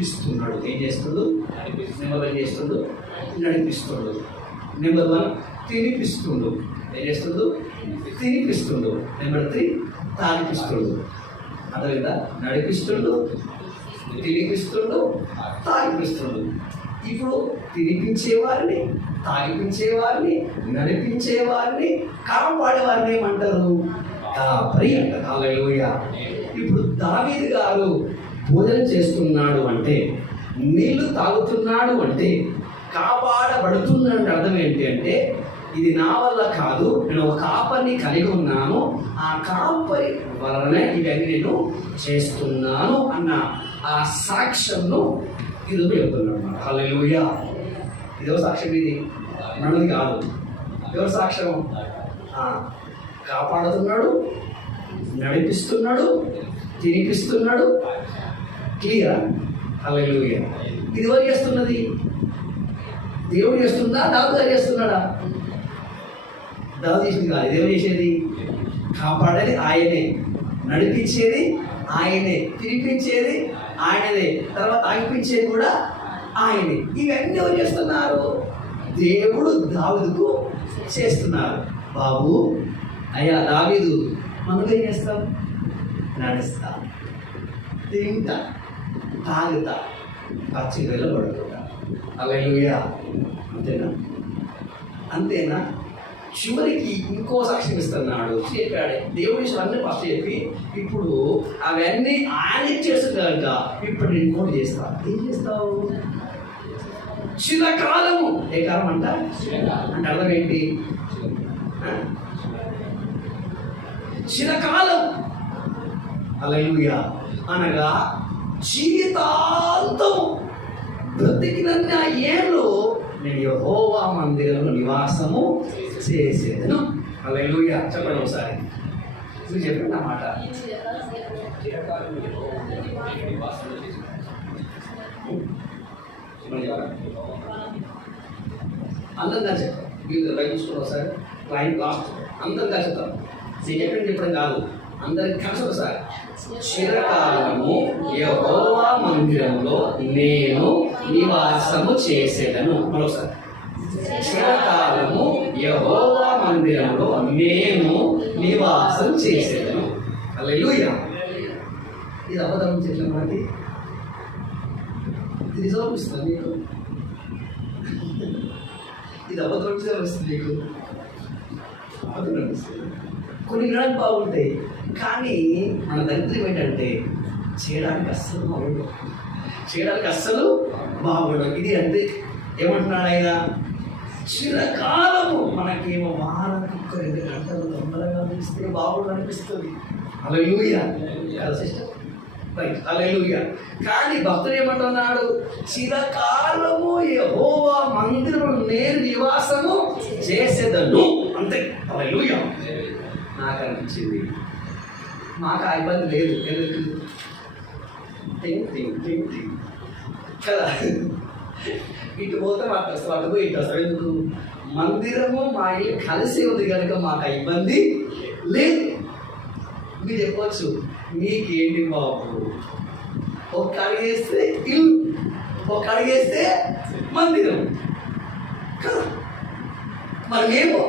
ఇస్తున్నాడు ఏం చేస్తుండు? నెంబర్ వన్ చేస్తుండు. నడిపిస్తుండు. నెంబర్ వన్ తినిపిస్తుండు. ఏం చేస్తుండు? తినిపిస్తుండు. నెంబర్ త్రీ తాగిపిస్తుండు. అదేవిధంగా నడిపిస్తుండు తినిపిస్తుండు తాగిపిస్తుండు. ఇప్పుడు తినిపించేవారిని తాగిపించేవారిని తాగిపించే వారిని నడిపించే ఏమంటారు? కాపరి అంటారు ఇప్పుడు దావీది గారు భోజనం చేస్తున్నాడు అంటే నీళ్ళు తాగుతున్నాడు అంటే కాపాడబడుతున్నాడు అర్థం ఏంటి అంటే ఇది నా వల్ల కాదు నేను ఒక కాపర్ని కలిగి ఉన్నాను ఆ కాపరి వలనే ఇవన్నీ నేను చేస్తున్నాను అన్న ఆ సాక్ష్యంను ఈరోజు చెప్తున్నాడు అన్నమాట. ఇదో సాక్ష్యం ఇది. మనది కాదు. ఎవరు సాక్ష్యం కాపాడుతున్నాడు నడిపిస్తున్నాడు తినిపిస్తున్నాడు క్లియర్? హల్లెలూయా. ఇది ఎవరు చేస్తున్నది? దేవుడు చేస్తుందా? దావు గారు చేస్తున్నాడా? దావు చేసింది కాదు. ఇదేం చేసేది? కాపాడేది ఆయనే. నడిపించేది ఆయనే. తినిపించేది ఆయనదే. తర్వాత ఆగిపించేది కూడా ఆయనే. ఇవన్నీ ఎవరు చేస్తున్నారు? దేవుడు దావిదుకు చేస్తున్నారు. బాబు అయ్యా దావీదు మనం ఏం చేస్తాం? నడుస్తా. తింటా. తాగుతా పచ్చి వెళ్ళబడుతుంటా అలా అంతేనా? అంతేనా? చివరికి ఇంకో సాక్ష్యం ఇస్తున్నాడు చెప్పాడు దేవుడి అన్నీ ఫస్ట్ చెప్పి ఇప్పుడు అవన్నీ ఆయన చేస్తున్నాక ఇప్పుడు నేను ఇంకోటి చేస్తా. ఏం చేస్తావు? చిరకాలము. ఏ కాలం అంట? అంటే అర్థం ఏంటి? ఆ? చిరకాలం. అలలుయ అనగా జీవితాంతం బ్రతికినన్ని ఆ ఏళ్ళు నేను యహోవా మందిరంలో నివాసము చేసేదను. అలలుయ చెప్పండి ఒకసారి. మీరు చెప్పండి అన్నమాట అందంగా చెప్తాం. మీరు లైన్ చూసుకోండి ఒకసారి. Line last. అందంగా చెప్తాం. నేను ఎక్కడ చెప్పడం కాదు. అందరికి కలిసి ఒకసారి. చిరకాలము యహోవా మందిరంలో నేను నివాసము చేసేదను. మరోసారి చిరకాలము యహోవా మందిరంలో నేను నివాసం చేసేదను. హల్లెలూయా. ఇది అబద్ధం చెట్ల మనకి? ఇది నిజం మీకు? ఇది అబద్ధం చేస్తుంది మీకు? అబద్ధం కొన్ని వినడానికి బాగుంటాయి కానీ మన దరిద్రం ఏంటంటే చేయడానికి అస్సలు బాగుండదు చేయడానికి అస్సలు బాగుండదు ఇది అంతే ఏమంటున్నాడు ఆయన? చిరకాలము మనకేమో వారానికి ఒక్క రెండు గంటలు తొందరగా అనిపిస్తే బాగుండు అనిపిస్తుంది. అలా కదా సిస్టర్ రైట్ అలెలుయ కానీ భక్తుడు ఏమంటున్నాడు? చిరకాలము యెహోవా మందిరం నేను నివాసము చేసేదను. అంతే. అలెలుయ నాకు అనిపించింది మాకు ఆ ఇబ్బంది లేదు. ఎందుకు టింగ్ టింగ్ కదా? ఇటు పోతే మాకు వస్తాం అటు పోయి ఇటు వస్తాం. ఎందుకు? మందిరము మా ఇల్లు కలిసి ఉంది కనుక మాకు ఆ ఇబ్బంది లేదు. మీరు చెప్పవచ్చు మీకేంటి బాబు? ఒక అడిగేస్తే ఇల్లు ఒక అడిగేస్తే మందిరం. కదా? మరి మేము?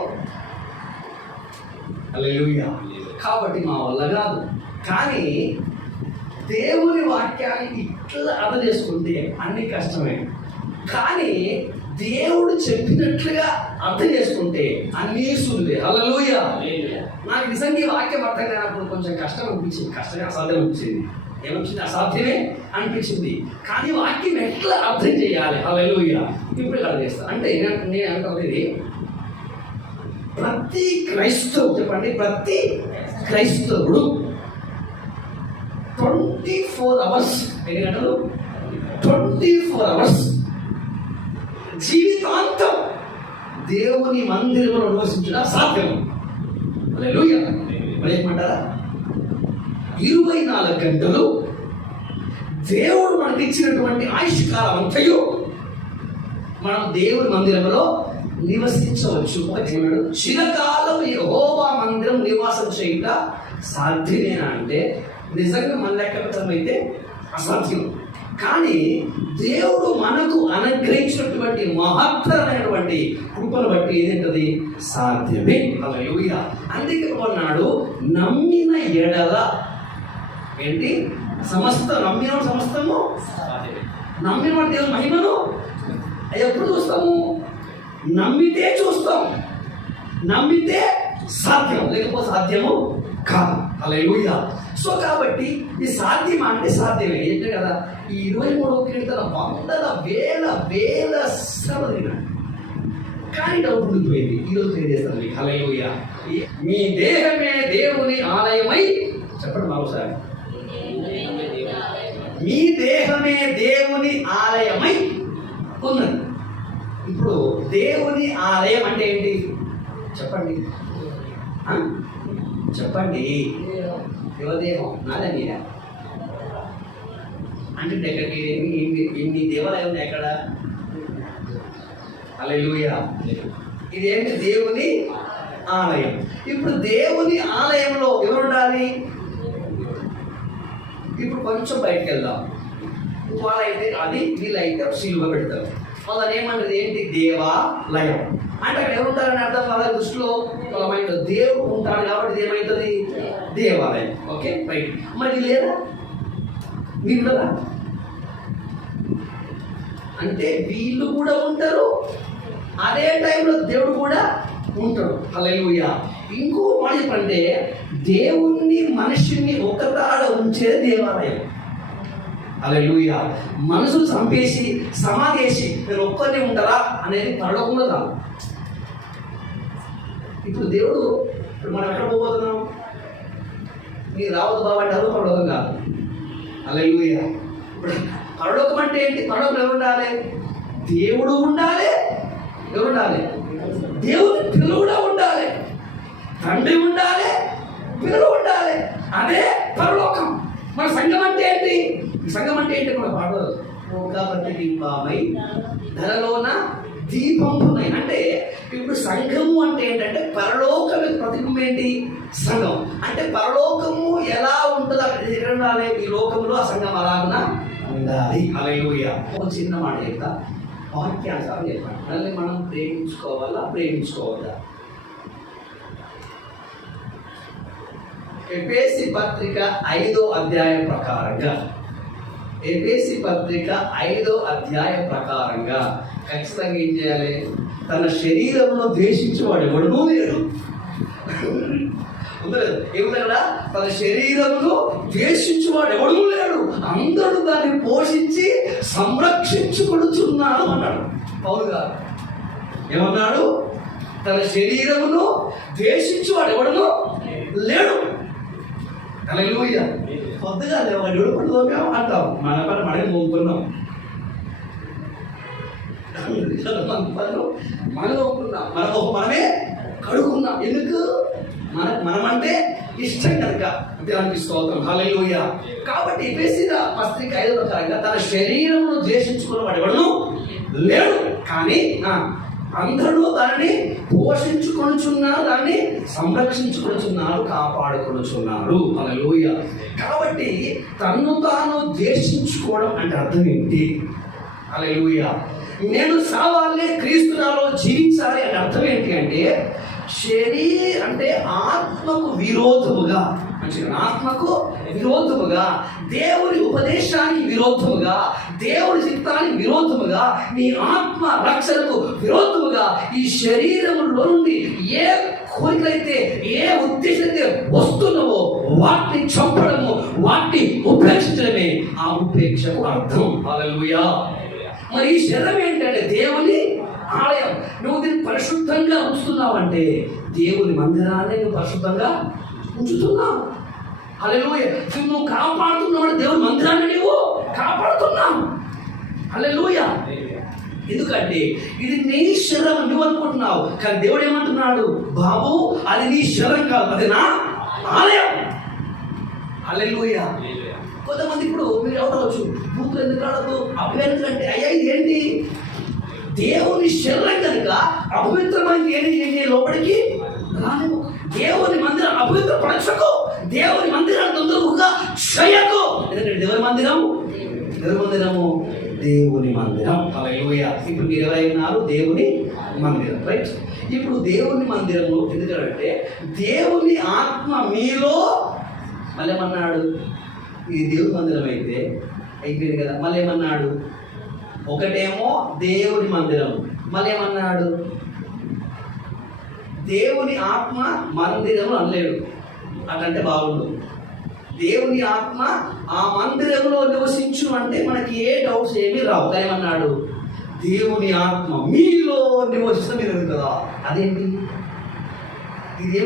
హల్లెలూయా కాబట్టి మా వల్ల కాదు. కానీ దేవుని వాక్యాన్ని ఇట్లా అర్థం చేసుకుంటే అన్ని కష్టమే. కానీ దేవుడు చెప్పినట్లుగా అర్థం చేసుకుంటే అన్నీ సులువే. హల్లెలూయ. నాకు నిజంగా ఈ వాక్యం అర్థం కానప్పుడు కొంచెం కష్టం అనిపించింది. కష్టమే అసాధ్యం అనిపించింది. ఏమనిపించింది? అసాధ్యమే అనిపించింది. కానీ వాక్యం ఎట్లా అర్థం చేయాలి? హల్లెలూయ. ఇప్పుడు అర్థం చేస్తాను అంటే నేను నేను అంటున్నది ప్రతి క్రైస్తవు చెప్పండి ప్రతి క్రైస్తవుడు ట్వంటీ ఫోర్ అవర్స్ ఎన్ని గంటలు? ట్వంటీ ఫోర్ అవర్స్ జీవితాంతం దేవుని మందిరంలో నివసించడం సాధ్యం. మరి ఏమంటారా? ఇరవై నాలుగు గంటలు దేవుడు మనకి ఇచ్చినటువంటి ఆయుష్కాలం అంతయు మనం దేవుని మందిరంలో నివసించవచ్చు. చిరకాలం యెహోవా మందిరం నివాసం చేయుట సాధ్యమేనా అంటే నిజంగా మన లెక్కపత్రం అయితే అసాధ్యం. కానీ దేవుడు మనకు అనుగ్రహించినటువంటి మహత్తరమైనటువంటి కృపను బట్టి ఏదేంటది సాధ్యమే. అలా అందుకే అన్నాడు నమ్మిన ఎడల ఏంటి? సమస్త నమ్మిన సమస్తము? నమ్మిన మహిమను? ఎప్పుడు చూస్తాము? నమ్మితే చూస్తాం. నమ్మితే సాధ్యం. లేకపోతే సాధ్యము కాదు. అలా సో కాబట్టి ఈ సాధ్యం అంటే సాధ్యమే. ఏంటంటే కదా? ఈ ఇరవై మూడవ కీర్తన వందల వేల వేల సరదిన కానీ డౌట్ ఉండిపోయింది ఈరోజు తెలియజేస్తాను మీకు. హలలుయ మీ దేహమే దేవుని ఆలయమై చెప్పండి మరోసారి. మీ దేహమే దేవుని ఆలయమై ఉన్నది. ఇప్పుడు దేవుని ఆలయం అంటే ఏంటి? చెప్పండి? చెప్పండి. దేవదేహం నాదే మీరా? అంటే ఎక్కడికి? ఎన్ని ఎన్ని- ఎన్ని దేవాలయం ఉన్నాయి ఎక్కడ అలెలుయ ఇదేంటి? దేవుని ఆలయం. ఇప్పుడు దేవుని ఆలయంలో ఎవరు ఉండాలి? ఇప్పుడు కొంచెం బయటకు వెళ్దాం. వాళ్ళైతే అది వీళ్ళైతే శిలువ పెడతారు. వాళ్ళని ఏమంటారు? ఏంటి? దేవాలయం. అంటే అక్కడ ఎవరు ఉంటారని అర్థం వాళ్ళ దృష్టిలో వాళ్ళ మైండ్. దేవుడు ఉంటాడు కాబట్టి ఏమవుతుంది దేవాలయం. ఓకే? రైట్. మరి లేదా? మీరు అంటే వీళ్ళు కూడా ఉంటారు. అదే టైంలో దేవుడు కూడా ఉంటాడు. అలా ఇంకో మాట చెప్పంటే దేవుణ్ణి మనిషిని ఒకదాడ ఉంచేది దేవాలయం. అలా లూయ మనసు చంపేసి సమాధేసి నేను ఒక్కరిని ఉంటారా అనేది పరలోకంలో కాదు. ఇప్పుడు దేవుడు ఇప్పుడు మనం ఎక్కడ పోబోతున్నాం? మీరు రావద్దు బాబంటారు పరలోకం కాదు. అలలుయ ఇప్పుడు పరలోకం అంటే ఏంటి? పరలోకం ఎవరు ఉండాలి? దేవుడు ఉండాలి. ఎవరు ఉండాలి? దేవుని పిల్లలు కూడా ఉండాలి. తండ్రి ఉండాలి. పిల్లలు ఉండాలి. అదే పరలోకం. మన సంఘం అంటే ఏంటి? సంఘం అంటే ఏంటి మన పాడదు కాబట్టి దీపమై ధరలోన దీపంపునై. అంటే ఇప్పుడు సంఘము అంటే ఏంటంటే పరలోకం ప్రతిబింబం ఏంటి? సంఘం. అంటే పరలోకము ఎలా ఉంటుందో అక్కడ ఈ లోకంలో ఆ సంఘం అలాగున ఉండాలి. అలలుయ ఒక చిన్న మాట చెప్తా. వాక్యానుసారం చెప్పండి. మళ్ళీ మనం ప్రేమించుకోవాలా? ప్రేమించుకోవద్దా? ఎపేసి పత్రిక ఐదో అధ్యాయం ప్రకారంగా ఎపేసి పత్రిక ఐదో అధ్యాయం ప్రకారంగా ఖచ్చితంగా ఏం చేయాలి? తన శరీరంలో ద్వేషించేవాడు ఎవడనూ లేడు ఏమిటా తన శరీరంలో ద్వేషించేవాడు ఎవడూ? లేడు అందరూ దాన్ని పోషించి సంరక్షించుకొడుచున్నాడు అన్నాడు. పౌరు గారు. ఏమన్నాడు? తన శరీరమును ద్వేషించేవాడు ఎవడను? లేడు. కొద్దిగా వాడు పడుతుందా అంటాం మన పని మనకి మోపుకున్నాం మన పనులు మనం మోపుకున్నాం మన మొహం మనమే కడుక్కున్నాం ఎందుకు? మన మనమంటే ఇష్టం కనుక. దానికి స్తోత్రం హల్లెలూయ. కాబట్టి ఎఫెసీల పత్రిక ఐదో ప్రకారంగా తన శరీరమును ద్వేషించుకున్న వాడు ఎవడును? లేడు. కానీ అందరూ దాన్ని పోషించుకొనుచున్నారు దాన్ని సంరక్షించుకొనుచున్నారు కాపాడుకొనుచున్నారు. హల్లెలూయ. కాబట్టి తన్ను తాను ద్వేషించుకోవడం అంటే అర్థం ఏంటి? హల్లెలూయ. నేను సావాలి క్రీస్తు నాలో జీవించాలి అంటే అర్థం ఏంటి అంటే శరీర అంటే ఆత్మకు విరోధముగా మంచిగా ఆత్మకు విరోధముగా దేవుని ఉపదేశానికి విరోధముగా దేవుని చిత్తానికి విరోధముగా నీ ఆత్మ రక్షణకు విరోధముగా ఈ శరీరములో నుండి ఏ కోరికలైతే ఏ ఉద్దేశం అయితే వస్తున్నావో వాటిని చంపడము వాటిని ఉపేక్షించడమే ఆ ఉపేక్షకు అర్థం. అలలుయా మరి ఈ శరీరం ఏంటంటే దేవుని ఆలయం. నువ్వు దీన్ని పరిశుద్ధంగా ఉంచుతున్నావంటే దేవుని మందిరాన్ని నువ్వు పరిశుద్ధంగా ఉంచుతున్నావు. హల్లెలూయ. నువ్వు కాపాడుతున్నావు దేవుని మందిరాన్ని నువ్వు కాపాడుతున్నావు. హల్లెలూయ. ఎందుకంటే ఇది నీ శరీరం నువ్వు అనుకుంటున్నావు. కానీ దేవుడు ఏమంటున్నాడు? బాబు అది నీ శరీరం కాదు అది నా ఆలయం. హల్లెలూయ. కొంతమంది ఇప్పుడు మీరు ఎవరవచ్చు బూతులు ఎందుకు రావద్దు? అభ్యర్థులు అంటే అయ్యా ఇది ఏంటి దేవుని శరీరం కనుక అపవిత్రమైన ఏంటి లోపలికి? రాలేవు దేవుని మందిరం అపవిత్రపరచకు దేవుని మందిరం తొందరగా చేయకు ఎందుకంటే దేవుని మందిరం దేవుని మందిరము దేవుని మందిరం. హల్లెలూయా. ఇప్పుడు మీరు నాలుగు దేవుని మందిరం రైట్ ఇప్పుడు దేవుని మందిరంలో ఎందుకంటే దేవుని ఆత్మ మీలో మళ్ళీ ఏమన్నాడు ఇది దేవుని మందిరం అయితే అయిపోయింది కదా. మళ్ళీ ఏమన్నాడు ఒకటేమో దేవుని మందిరం. మళ్ళీ ఏమన్నాడు దేవుని ఆత్మ మందిరము అనలేడు. అట్లంటే బాగుండు. దేవుని ఆత్మ ఆ మందిరంలో నివసించు అంటే మనకి ఏ డౌట్స్ ఏమీ రావు. కానీ ఏమన్నాడు? దేవుని ఆత్మ మీలో నివసిస్తుంది మీరు కదా? అదేంటి? ఇది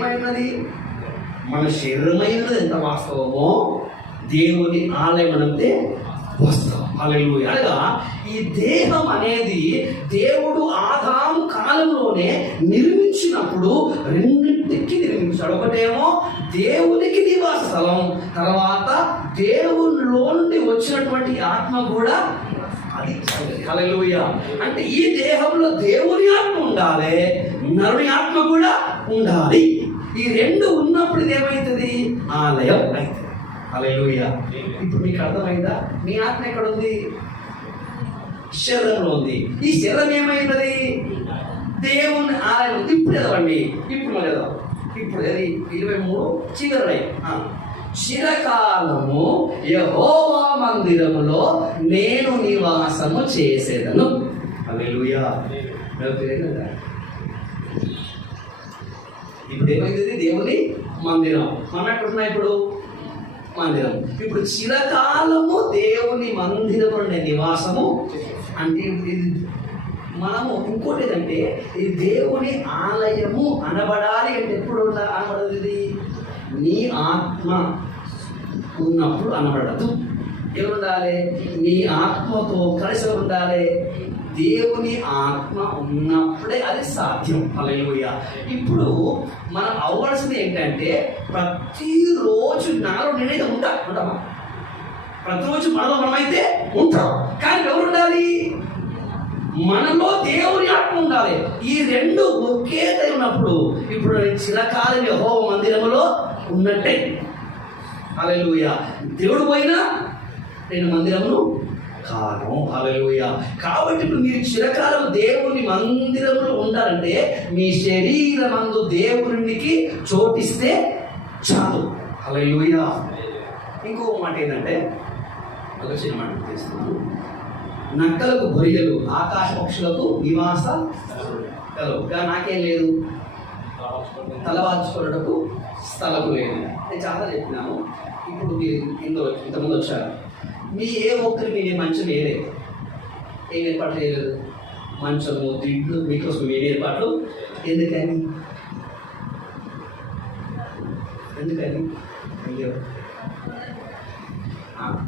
మన శరీరమైనది ఎంత వాస్తవమో దేవుని ఆలయం అంటే వస్తుంది హల్లెలూయా. అనగా ఈ దేహం అనేది దేవుడు ఆదాము కాలంలోనే నిర్మించినప్పుడు రెండింటికి నిర్మించాడు. ఒకటేమో దేవునికి నివాస స్థలం తర్వాత దేవునిలో నుండి వచ్చినటువంటి ఆత్మ కూడా అది. హల్లెలూయా. అంటే ఈ దేహంలో దేవుని ఆత్మ ఉండాలి నరుని ఆత్మ కూడా ఉండాలి. ఈ రెండు ఉన్నప్పుడు ఇది ఏమవుతుంది ఆలయం అవుతుంది హల్లెలూయా. ఇప్పుడు మీకు అర్థమైందా? మీ ఆత్మ ఎక్కడ ఉంది శరీరంలో ఉంది. ఈ శరీరం ఏమైనది దేవుని ఆలయం ఉంది. ఇప్పుడు చదవండి. ఇప్పుడు చదవం. ఇప్పుడు అది ఇరవై మూడు చివరి చిరకాలము యహోవా మందిరములో నేను నివాసము చేసేదను. ఇప్పుడు ఏమైంది? దేవుని మందిరం. మనం ఎక్కడున్నా ఇప్పుడు? మందిరం ఇప్పుడు చిరకాలము దేవుని మందిరము నివాసము అంటే మనము ఇంకోటి ఏంటంటే ఈ దేవుని ఆలయము అనబడాలి అంటే ఎప్పుడు అనబడదు ఇది? నీ ఆత్మ ఉన్నప్పుడు అనబడదు. ఏముండాలి నీ ఆత్మతో కలిసి ఉండాలి. దేవుని ఆత్మ ఉన్నప్పుడే అది సాధ్యం. హల్లెలూయా. ఇప్పుడు మనం అవ్వాల్సింది ఏంటంటే ప్రతిరోజు నాలో నేనైతే ఉంటా ఉంటామా? ప్రతిరోజు మనలో మనమైతే ఉంటాం. కానీ ఎవరు ఉండాలి? మనలో దేవుని ఆత్మ ఉండాలి. ఈ రెండు ఒకే ఉన్నప్పుడు ఇప్పుడు నేను చిరకాలని హోమ మందిరములో ఉన్నట్టే. హల్లెలూయా. దేవుడు పోయినా నేను మందిరమును కాలం హల్లెలూయా. కాబట్టి ఇప్పుడు మీరు చిరకాలం దేవుని మందిరంలో ఉండాలంటే మీ శరీరమందు దేవునికి చోటిస్తే చాలు. హల్లెలూయా. ఇంకో మాట ఏంటంటే ఆలోచన మాట చేస్తున్నాను నక్కలకు గొరియలు ఆకాశ పక్షులకు నివాస కలవు కానీ నాకేం లేదు. తలవాల్చుకోవడకు స్థలము లేదు. నేను చాలా చెప్పినాను. ఇప్పుడు మీరు ఇందులో ఇంతకుముందు వచ్చారు. మీ ఏ ఒక్కరికి నేను మంచం ఏదే ఏం ఏర్పాటు చేయలేదు. మంచము దిడ్లు మీకోసం వేరే ఏర్పాట్లు? ఎందుకని? ఎందుకని? అయ్యో.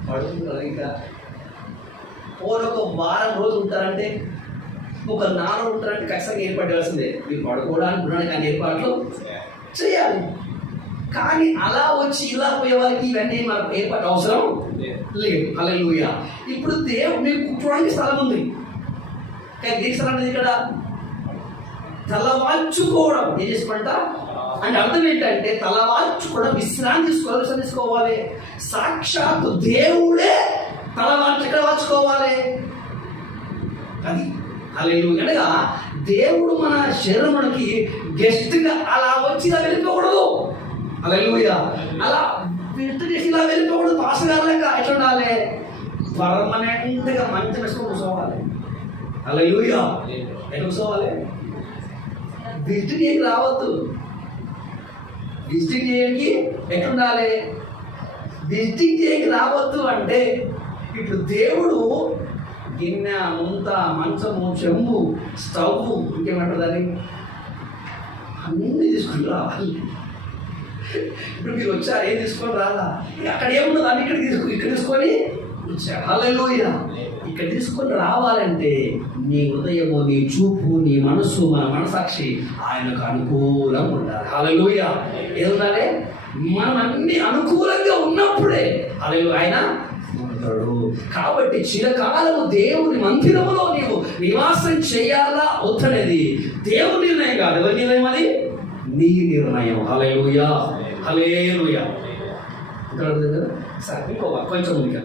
పడుతుంది కదా ఇంకా. పోనీ ఒక వారం రోజులు ఉంటారంటే ఒక నాలుగు ఉంటారంటే ఖచ్చితంగా ఏర్పడాల్సిందే మీరు పడుకోవడానికి ఉండడానికి అన్ని ఏర్పాట్లు చేయాలి. కానీ అలా వచ్చి ఇలా పోయే వాళ్ళకి ఇవన్నీ మనకు ఏర్పాటు అవసరం లేదు. అలా ఇప్పుడు దేవుడు మీరు కూర్చోడానికి స్థలం ఉంది. కానీ దేనికి స్థలం అనేది ఇక్కడ? తలవాల్చుకోవడం. ఏం చేసుకోమంట అంటే అర్థం ఏంటంటే తలవాల్చుకోవడం విశ్రాంతి తీసుకోవాలి విశ్రాంతి తీసుకోవాలి. సాక్షాత్తు దేవుడే తలవాల్చి ఎక్కడ వాల్చుకోవాలి? అది. అలెలు అనగా దేవుడు మన శరీరానికి గెస్ట్గా అలా వచ్చి అలా వెళ్ళిపోకూడదు అలా అలా వింత చేసి ఇలా వెళ్ళిపోకూడదు పాస్ గారులేక ఎట్లా ఉండాలి? పర్మనెంట్గా మంచి వేసుకొని కూర్చోవాలి అలా ఎట్లా కూర్చోవాలి విజిట్ చేయకి రావద్దు. విజిటింగ్ చేయడానికి ఎట్లుండాలి విజిటింగ్ చేయకి రావద్దు అంటే ఇప్పుడు దేవుడు గిన్నె ముంత మంచము చెంబు స్టవ్ ఇంకేమంటారు దాన్ని అన్నీ తీసుకుని రావాలి. ఇప్పుడు మీరు వచ్చారు ఏం తీసుకొని రాలా? అక్కడ ఏమున్నది? అని ఇక్కడ తీసుకు ఇక్కడ తీసుకొని వచ్చారు. ఇక్కడ తీసుకొని రావాలంటే నీ హృదయము నీ చూపు నీ మనస్సు మన మనసాక్షి ఆయనకు అనుకూలంగా ఉండాలి. హల్లెలూయా. ఏది ఉండాలి మనం అన్ని అనుకూలంగా ఉన్నప్పుడే హల్లెలూయా ఆయన ఉంటాడు. కాబట్టి చిరకాలము దేవుని మందిరములో నీవు నివాసం చేయాలా? వద్దనేది దేవుని నిర్ణయం కాదు. ఎవరి నిర్ణయం అది? నీ నిర్ణయం. అలయోయా హలేలుయా ఇక్కడ కదా? సార్ ఇంకో కొంచెం ఉంది కదా